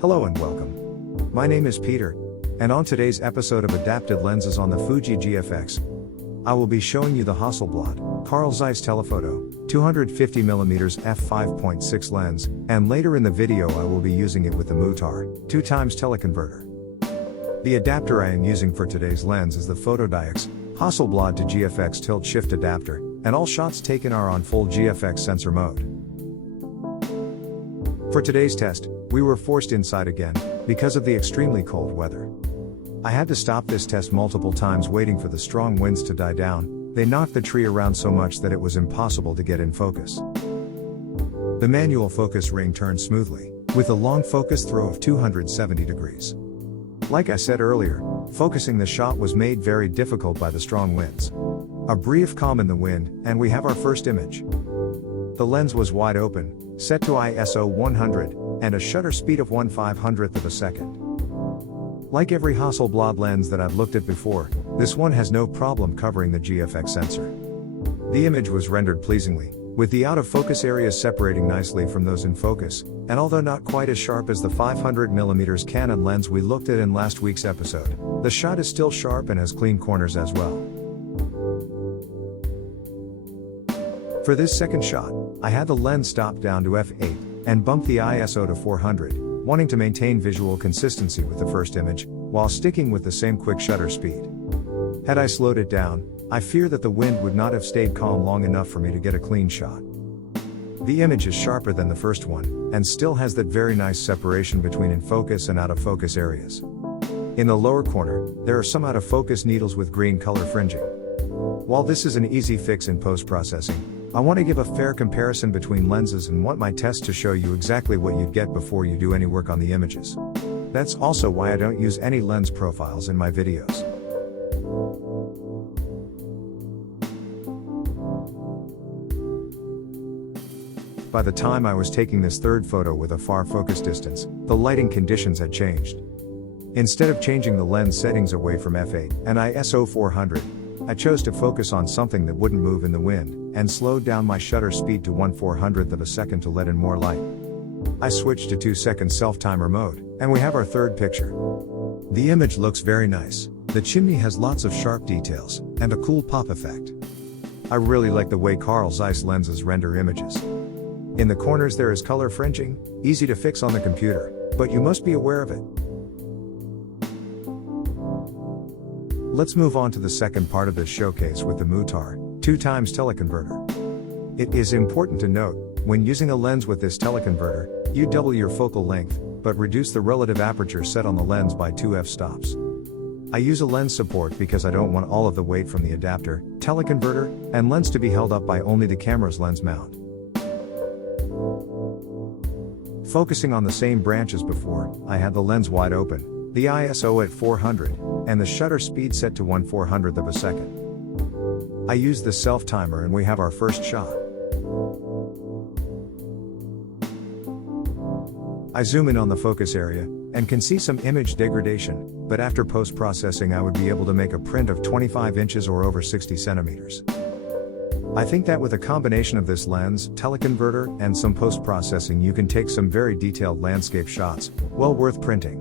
Hello and welcome. My name is Peter, and on today's episode of Adapted Lenses on the Fuji GFX, I will be showing you the Hasselblad, Carl Zeiss Telephoto, 250mm f5.6 lens, and later in the video I will be using it with the Mutar, 2x teleconverter. The adapter I am using for today's lens is the Fotodiox, Hasselblad to GFX tilt shift adapter, and all shots taken are on full GFX sensor mode. For today's test, we were forced inside again, because of the extremely cold weather. I had to stop this test multiple times waiting for the strong winds to die down. They knocked the tree around so much that it was impossible to get in focus. The manual focus ring turned smoothly, with a long focus throw of 270 degrees. Like I said earlier, focusing the shot was made very difficult by the strong winds. A brief calm in the wind, and we have our first image. The lens was wide open, set to ISO 100, and a shutter speed of 1/500th of a second. Like every Hasselblad lens that I've looked at before, this one has no problem covering the GFX sensor. The image was rendered pleasingly, with the out of focus areas separating nicely from those in focus, and although not quite as sharp as the 500mm Canon lens we looked at in last week's episode, the shot is still sharp and has clean corners as well. For this second shot, I had the lens stopped down to f8, and bumped the ISO to 400, wanting to maintain visual consistency with the first image, while sticking with the same quick shutter speed. Had I slowed it down, I fear that the wind would not have stayed calm long enough for me to get a clean shot. The image is sharper than the first one, and still has that very nice separation between in focus and out of focus areas. In the lower corner, there are some out of focus needles with green color fringing. While this is an easy fix in post-processing, I want to give a fair comparison between lenses and want my test to show you exactly what you'd get before you do any work on the images. That's also why I don't use any lens profiles in my videos. By the time I was taking this third photo with a far focus distance, the lighting conditions had changed. Instead of changing the lens settings away from f8 and ISO 400, I chose to focus on something that wouldn't move in the wind, and slowed down my shutter speed to 1/400th of a second to let in more light. I switched to 2-second self-timer mode, and we have our third picture. The image looks very nice. The chimney has lots of sharp details, and a cool pop effect. I really like the way Carl Zeiss lenses render images. In the corners there is color fringing, easy to fix on the computer, but you must be aware of it. Let's move on to the second part of this showcase with the Mutar, 2x teleconverter. It is important to note, when using a lens with this teleconverter, you double your focal length, but reduce the relative aperture set on the lens by 2 f-stops. I use a lens support because I don't want all of the weight from the adapter, teleconverter, and lens to be held up by only the camera's lens mount. Focusing on the same branch as before, I had the lens wide open, the ISO at 400, and the shutter speed set to 1/400th of a second. I used the self-timer and we have our first shot. I zoom in on the focus area, and can see some image degradation, but after post-processing I would be able to make a print of 25 inches or over 60 centimeters. I think that with a combination of this lens, teleconverter, and some post-processing you can take some very detailed landscape shots, well worth printing.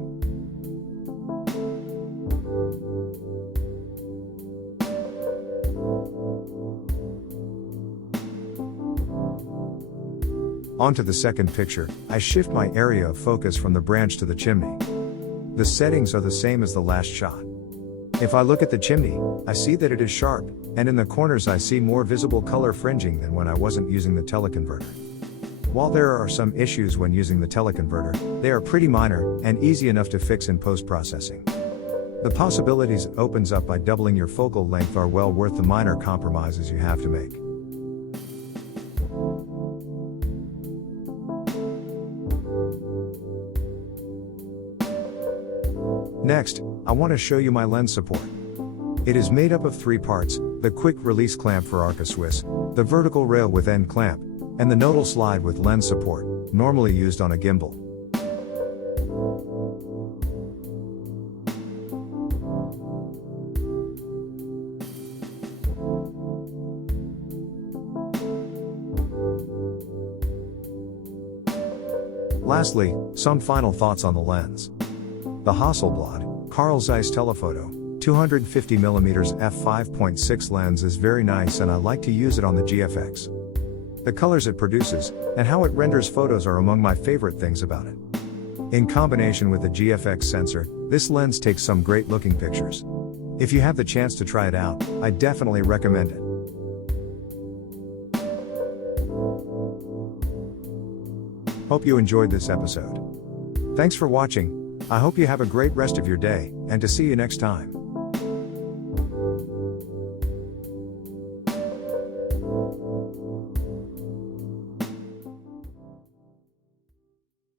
On to the second picture, I shift my area of focus from the branch to the chimney. The settings are the same as the last shot. If I look at the chimney, I see that it is sharp, and in the corners I see more visible color fringing than when I wasn't using the teleconverter. While there are some issues when using the teleconverter, they are pretty minor, and easy enough to fix in post-processing. The possibilities it opens up by doubling your focal length are well worth the minor compromises you have to make. Next, I want to show you my lens support. It is made up of 3 parts, the quick release clamp for Arca Swiss, the vertical rail with end clamp, and the nodal slide with lens support, normally used on a gimbal. Lastly, some final thoughts on the lens. The Hasselblad, Carl Zeiss Telephoto, 250mm f5.6 lens is very nice and I like to use it on the GFX. The colors it produces, and how it renders photos are among my favorite things about it. In combination with the GFX sensor, this lens takes some great looking pictures. If you have the chance to try it out, I definitely recommend it. Hope you enjoyed this episode. Thanks for watching. I hope you have a great rest of your day, and to see you next time.